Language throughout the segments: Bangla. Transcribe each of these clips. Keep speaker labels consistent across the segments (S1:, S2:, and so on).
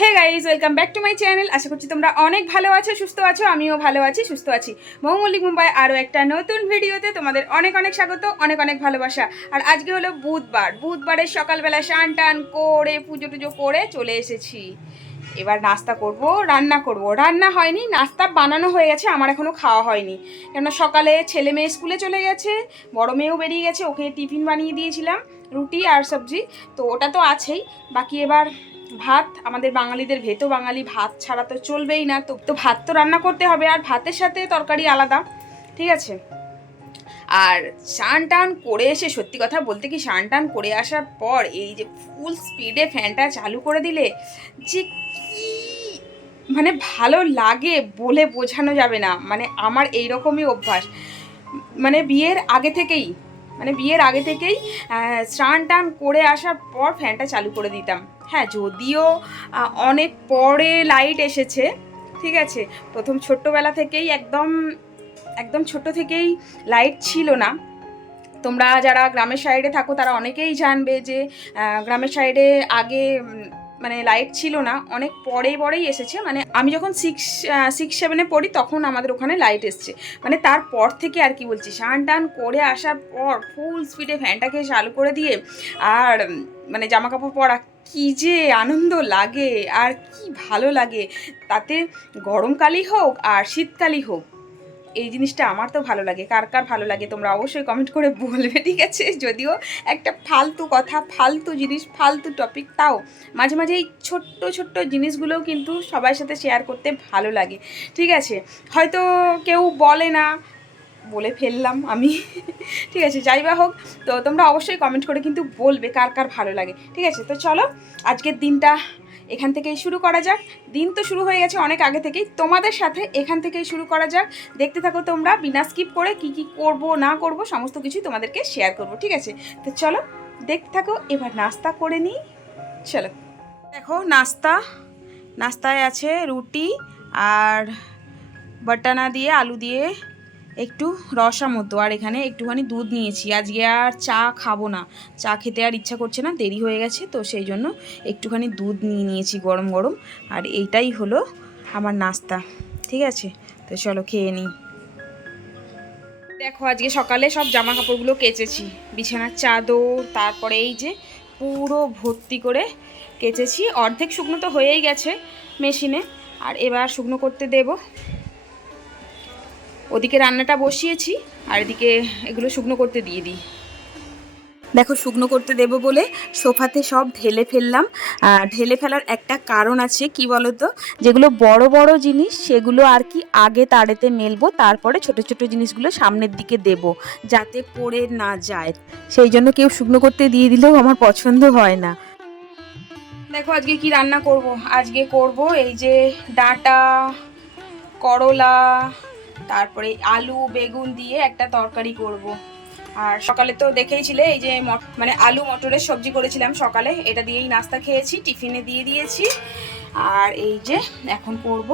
S1: Hey guys welcome back to my channel আশা করছি তোমরা অনেক ভালো আছো, সুস্থ আছো, আমিও ভালো আছি, সুস্থ আছি। মৌমল্লিক মুম্বাই আরও একটা নতুন ভিডিওতে তোমাদের অনেক অনেক স্বাগত, অনেক অনেক ভালোবাসা। আর আজকে হলো বুধবার। বুধবারের সকালবেলা স্নান টান করে, পুজো টুজো করে চলে এসেছি। এবার নাস্তা করব, রান্না করব। রান্না হয়নি, নাস্তা বানানো হয়ে গেছে, আমার এখনও খাওয়া হয়নি। কেননা সকালে ছেলে মেয়ে স্কুলে চলে গেছে, বড় মেয়েও বেরিয়ে গেছে, ওকে টিফিন বানিয়ে দিয়েছিলাম, রুটি আর সবজি। তো ওটা তো আছেই। বাকি এবার ভাত, আমাদের বাঙালিদের ভেতো বাঙালি, ভাত ছাড়া তো চলবেই না। তো তো ভাত তো রান্না করতে হবে, আর ভাতের সাথে তরকারি আলাদা, ঠিক আছে? আর স্নান টান করে এসে, সত্যি কথা বলতে কি, স্নান টান করে আসার পর এই যে ফুল স্পিডে ফ্যানটা চালু করে দিলে যে কি মানে ভালো লাগে বলে বোঝানো যাবে না। মানে আমার এই রকমই অভ্যাস। মানে বিয়ের আগে থেকেই মানে বিয়ের আগে থেকেই স্নান টান করে আসার পর ফ্যানটা চালু করে দিতাম। হ্যাঁ যদিও অনেক পরে লাইট এসেছে, ঠিক আছে? প্রথম ছোট্টবেলা থেকেই একদম একদম ছোট থেকেই লাইট ছিল না। তোমরা যারা গ্রামের সাইডে থাকো, তারা অনেকেই জানবে যে গ্রামের সাইডে আগে মানে লাইট ছিল না। অনেক পরে পরেই এসেছে। মানে আমি যখন সিক্স সিক্স সেভেনে পড়ি, তখন আমাদের ওখানে লাইট এসছে। মানে তারপর থেকে আর কি বলছি, স্নান টান করে আসার পর ফুল স্পিডে ফ্যানটাকে চালু করে দিয়ে, আর মানে জামা কাপড় পরা কি যে আনন্দ লাগে আর কি ভালো লাগে। তাতে গরমকালই হোক আর শীতকালই হোক, এই জিনিসটা আমার তো ভালো লাগে। কার কার ভালো লাগে তোমরা অবশ্যই কমেন্ট করে বলবে, ঠিক আছে? যদিও একটা ফালতু কথা, ফালতু জিনিস, ফালতু টপিক তাও মাঝে মাঝে এই ছোট্ট ছোট্ট জিনিসগুলোও কিন্তু সবার সাথে শেয়ার করতে ভালো লাগে। ঠিক আছে? হয়তো কেউ বলে না বলে ফেললাম আমি। ঠিক আছে, যাই বা হোক, তো তোমরা অবশ্যই কমেন্ট করে কিন্তু বলবে কার কার ভালো লাগে। ঠিক আছে, তো চলো, আজকের দিনটা এখান থেকেই শুরু করা যাক। দিন তো শুরু হয়ে গেছে অনেক আগে থেকেই। তোমাদের সাথে এখান থেকেই শুরু করা যাক। দেখতে থাকো তোমরা, বিনা স্কিপ করে কি কি করব, না করব, সমস্ত কিছুই তোমাদেরকে শেয়ার করব, ঠিক আছে? তো চলো, দেখতে থাকো, এবার নাস্তা করে নিই। চলো, দেখো নাস্তা। নাস্তায় আছে রুটি আর বাটানা দিয়ে, আলু দিয়ে একটু রসা মতো, আর এখানে একটুখানি দুধ নিয়েছি। আজকে আর চা খাব না। চা খেতে আর ইচ্ছা করছে না, দেরি হয়ে গেছে, তো সেই জন্য একটুখানি দুধ নিয়ে নিয়েছি গরম গরম। আর এইটাই হলো আমার নাস্তা, ঠিক আছে? তো চলো খেয়ে নিই। দেখো, আজকে সকালে সব জামা কাপড়গুলো কেচেছি। বিছানার চাদর, তারপরে এই যে পুরো ভর্তি করে কেচেছি। অর্ধেক শুকনো তো হয়েই গেছে মেশিনে, আর এবার শুকনো করতে দেবো। ওদিকে রান্নাটা বসিয়েছি আর এদিকে এগুলো শুকনো করতে দিয়ে দিই। দেখো শুকনো করতে দেব বলে সোফাতে সব ঢেলে ফেললাম। আর ঢেলে ফেলার একটা কারণ আছে কি বলতো? যেগুলো বড় বড় জিনিস সেগুলো আর কি আগে তাড়েতে মেলবো তারপরে ছোট ছোট জিনিসগুলো সামনের দিকে দেব যাতে পড়ে না যায়। সেই জন্য কেউ শুকনো করতে দিয়ে দিলেও আমার পছন্দ হয় না। দেখো আজকে কি রান্না করব? আজকে করব এই যে ডাঁটা করলা তারপরে আলু, বেগুন দিয়ে একটা তরকারি করব। আর সকালে তো দেখেইছিলে এই যে মানে আলু মটরের সবজি করেছিলাম সকালে, এটা দিয়েই নাস্তা খেয়েছি, টিফিনে দিয়ে দিয়েছি। আর এই যে এখন করব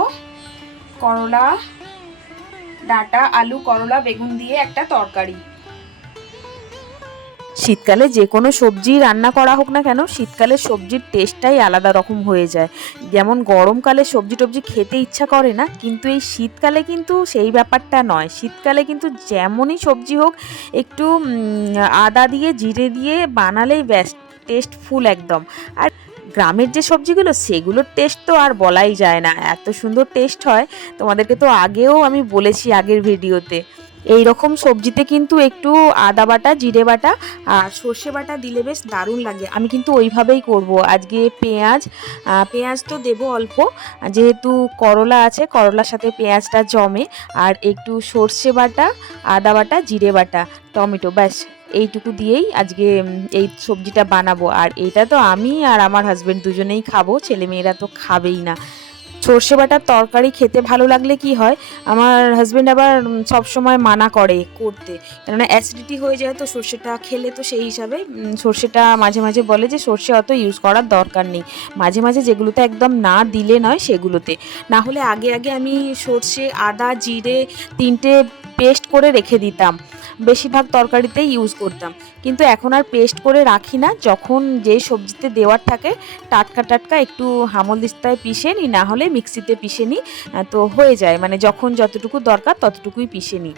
S1: করলা, ডাটা, আলু, করলা, বেগুন দিয়ে একটা তরকারি। শীতকালে যে কোনো সবজি রান্না করা হোক না কেন শীতকালে সবজির টেস্টটাই আলাদা রকম হয়ে যায়। যেমন গরমকালে সবজি টবজি খেতে ইচ্ছা করে না, কিন্তু এই শীতকালে কিন্তু সেই ব্যাপারটা নয়। শীতকালে কিন্তু যেমনই সবজি হোক, একটু আদা দিয়ে, জিরে দিয়ে বানালেই ব্যাস টেস্টফুল একদম। আর গ্রামের যে সবজিগুলো, সেগুলোর টেস্ট তো আর বলাই যায় না। এত সুন্দর টেস্ট হয়, তোমাদেরকে তো আগেও আমি বলেছি আগের ভিডিওতে এই রকম সবজিতে কিন্তু একটু আদা বাটা, জিরে বাটা আর সর্ষে বাটা দিলে বেশ দারুণ লাগে। আমি কিন্তু ওইভাবেই করব। আজকে পেঁয়াজ পেঁয়াজ তো দেবো অল্প। যেহেতু করলা আছে, করলার সাথে পেঁয়াজটা জমে আর একটু সর্ষে বাটা, আদা বাটা, জিরে বাটা, টমেটো, ব্যাস। এইটুকু দিয়েই আজকে এই সবজিটা বানাবো। আর এটা তো আমি আর আমার হাজবেন্ড দুজনেই খাব। ছেলে মেয়েরা তো খাবেই না। সর্ষে বাটার তরকারি খেতে ভালো লাগলে কি হয়? আমার হাজবেন্ড আবার সব সময় মানা করে করতে। কেননা অ্যাসিডিটি হয়ে যায় তো সর্ষেটা খেলে তো সেই হিসাবে সর্ষেটা মাঝে মাঝে বলে যে সর্ষে অত ইউজ করার দরকার নেই। মাঝে মাঝে যেগুলোতে একদম না দিলে নয় সেগুলোতে। না হলে আগে আগে আমি সর্ষে, আদা, জিরে তিনটে পেস্ট করে রেখে দিতাম। বেশিরভাগ তরকারিতেই ইউজ করতাম। কিন্তু এখন আর পেস্ট করে রাখি না। যখন যে সবজিতে দেওয়ার থাকে, টাটকা টাটকা একটু হামল দিস্তায় পিষে নিই, না হলে মিক্সিতে পিষে নিই তো হয়ে যায়। মানে যখন যতটুকু দরকার ততটুকুই পিষে নিই।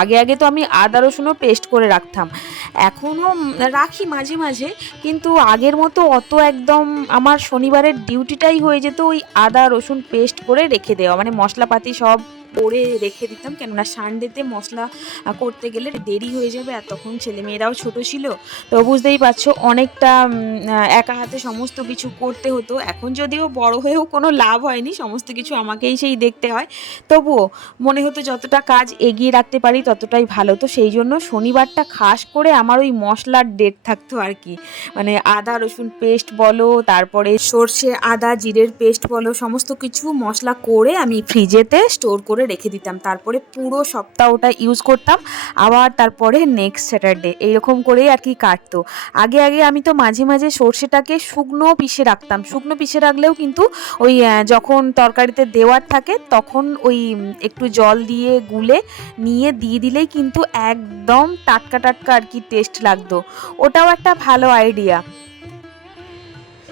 S1: আগে আগে তো আমি আদা রসুনও পেস্ট করে রাখতাম। এখনও রাখি মাঝে মাঝে, কিন্তু আগের মতো অত একদম আমার শনিবারের ডিউটিটাই হয়ে যেত ওই আদা রসুন পেস্ট করে রেখে দেওয়া। মানে মশলাপাতি সব করে রেখে দিতাম। কেননা সানডেতে মশলা করতে গেলে দেরি হয়ে যাবে আর তখন ছেলেমেয়েরাও ছোট ছিল। তো বুঝতেই পারছ, অনেকটা একা হাতে সমস্ত কিছু করতে হতো। এখন যদিও বড় হয়েও কোনো লাভ হয়নি, সমস্ত কিছু আমাকেই সেই দেখতে হয়। তবুও মনে হতো যতটা কাজ এগিয়ে রাখতে পারি ততটাই ভালো। তো সেই জন্য শনিবারটা খাস করে আমার ওই মশলার ডেট থাকতো আর কি। মানে আদা, রসুন পেস্ট বলো, তারপরে সর্ষে, আদা, জিরের পেস্ট বলো, সমস্ত কিছু মশলা করে আমি ফ্রিজেতে স্টোর করে রেখে দিতাম। তারপরে পুরো সপ্তাহ ওটা ইউজ করতাম। আবার তারপরে নেক্সট স্যাটারডে এইরকম করেই আর কি কাটতো। আগে আগে আমি তো মাঝে মাঝে সর্ষেটাকে শুকনো পিষে রাখতাম। শুকনো পিষে রাখলেও কিন্তু ওই যখন তরকারিতে দেওয়ার থাকে তখন ওই একটু জল দিয়ে গুলে নিয়ে দিয়ে দিলেই কিন্তু একদম টাটকা টাটকা আর কি টেস্ট লাগতো। ওটাও একটা ভালো আইডিয়া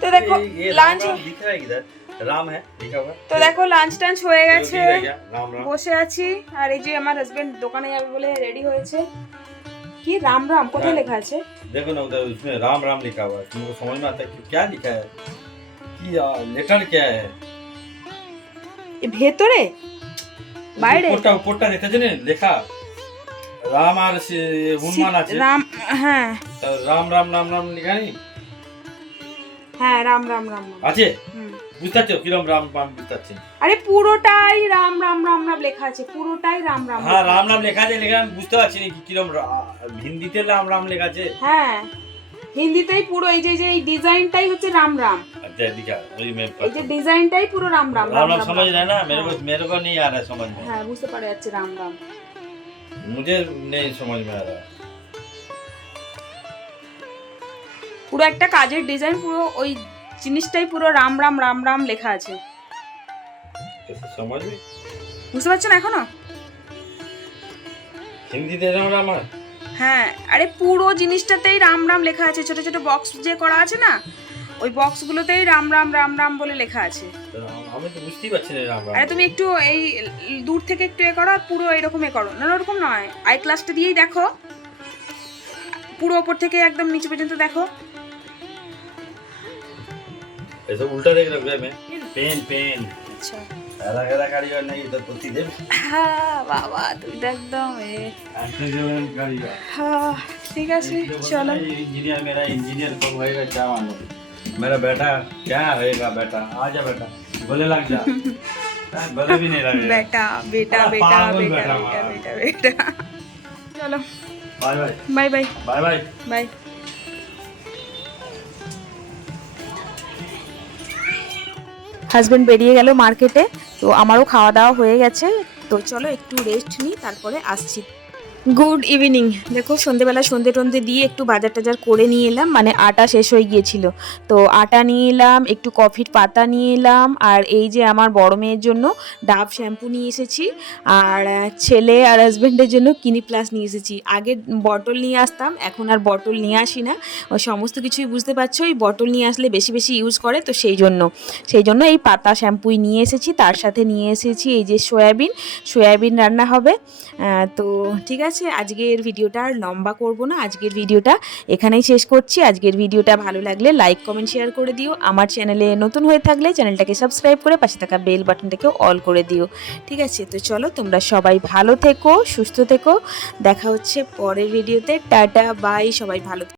S2: তো দেখো লাঞ্চ
S3: राम राम दिख रहा है इधर राम है लिखा हुआ
S2: তো দেখো লাঞ্চ টাঞ্চ হয়ে
S3: ये
S2: গেছে
S3: दिख रहा है क्या? राम राम
S2: বসে আছি আর এই যে আমার হাজবেন্ড দোকানে যাবে বলে রেডি হয়েছে কি রাম রাম কোথায়
S3: হ্যাঁ।
S2: লেখা আছে
S3: देखो ना उधर उसमें राम राम लिखा हुआ है तुमको समझ में आता है कि क्या लिखा है कि लेटर क्या है
S2: এ ভেতরে বাইরে
S3: কোটটা কোটটা দেখতেছেন লেখা রাম আর সে- হনুমান আছে
S2: রাম হ্যাঁ
S3: তো রাম রাম রাম রাম লেখা নেই
S2: হ্যাঁ রাম রাম রাম রাম
S3: আছে
S2: হুম।
S3: বুঝতে পারছো কিরম রাম রাম বুঝতে পারছি
S2: আরে পুরোটাই রাম রাম রাম রাম লেখা আছে পুরোটাই রাম রাম
S3: হ্যাঁ
S2: লেখা
S3: রাম
S2: আছে।
S3: রাম লেখা আছে লেখা আমি বুঝতে পারছি না কি কিরম রা- হিন্দিতে রাম রাম লেখা আছে
S2: হ্যাঁ হিন্দিতেই পুরো এই যে যে এই ডিজাইনটাই হচ্ছে রাম রাম
S3: अच्छा दिखा वही मैं
S2: এই যে ডিজাইনটাই পুরো রাম রাম
S3: राम राम समझ रहे हैं ना मेरे को
S2: হ্যাঁ।
S3: मेरे को नहीं आ रहा है समझ में
S2: হ্যাঁ বুঝতে পারা যাচ্ছে রাম রাম
S3: मुझे नहीं समझ में आ रहा
S2: পুরো একটা কাজের ডিজাইন পুরো ওই জিনিসটাই পুরো রাম রাম রাম রাম লেখা আছে। বুঝতে
S3: পারছেন এখনও? হিন্দিতে রাম রাম
S2: হ্যাঁ আরে পুরো জিনিসটাতেই রাম রাম লেখা আছে। ছোট ছোট বক্স যে করা আছে না ওই বক্সগুলোতেই রাম রাম রাম রাম বলে লেখা আছে।
S3: আমি তো
S2: আরে তুমি একটু এই দূর থেকে একটু এ করো পুরো এরকম এ করো। না ওরকম নয়। আই ক্লাসটা দিয়েই দেখো। পুরো ওপর থেকে একদম নিচে পর্যন্ত দেখো।
S3: ऐसा उल्टा देख रहा हूँ मैं पेन पेन
S2: আচ্ছা
S3: ऐसा कैसा कारीगर नहीं इधर कुत्ती दे
S2: হ্যাঁ বাবা তুমি তো একদম এ
S3: ऐसे जो है कारीगर
S2: হ্যাঁ ঠিক আছে চলো
S3: इंजीनियर मेरा इंजीनियर कब होएगा क्या मालूम मेरा बेटा क्या रहेगा बेटा आ जा बेटा बोले लग जा हाँ, बोले भी नहीं लगेगा
S2: बेटा बेटा
S3: हाँ,
S2: बेटा
S3: पागल
S2: बेटा
S3: बेटा
S2: बेटा
S3: हमारा।
S2: बेटा बेटा চলো
S3: bye bye
S2: bye bye
S3: bye bye
S2: Bye
S1: husband বেরিয়ে গেল মার্কেটে তো আমারও খাওয়া দাওয়া হয়ে গেছে। তো চলো একটু রেস্ট নিই, তারপরে আসছি। গুড ইভিনিং দেখো, সন্ধেবেলা সন্ধে টন্ধে দিয়ে একটু বাজার টাজার করে নিয়ে এলাম মানে আটা শেষ হয়ে গিয়েছিল। তো আটা নিয়ে এলাম, একটু কফির পাতা নিয়ে এলাম, আর এই যে আমার বড় মেয়ের জন্য ডাব শ্যাম্পু নিয়ে এসেছি, আর ছেলে আর হাজব্যান্ডের জন্য কিনি প্লাস নিয়ে এসেছি। আগে বটল নিয়ে আসতাম, এখন আর বটল নিয়ে আসি না। সমস্ত কিছুই বুঝতে পারছ ওই বটল নিয়ে আসলে বেশি বেশি ইউজ করে, তো সেই জন্য। সেই জন্য এই পাতা শ্যাম্পুই নিয়ে এসেছি, তার সাথে নিয়ে এসেছি এই যে সয়াবিন সয়াবিন রান্না হবে। তো ঠিক আছে। আজকের ভিডিওটা আর লম্বা করব না। আজকের ভিডিওটা এখানেই শেষ করছি। আজকের ভিডিওটা ভালো লাগলে লাইক কমেন্ট শেয়ার করে দিও। আমার চ্যানেলে নতুন হয়ে থাকলে চ্যানেলটাকে সাবস্ক্রাইব করে পাশে থাকা বেল বাটনটাকেও অল করে দিও। ঠিক আছে, তো চলো তোমরা সবাই ভালো থেকো, সুস্থ থেকো। দেখা হচ্ছে পরের ভিডিওতে। টাটা বাই সবাই ভালো।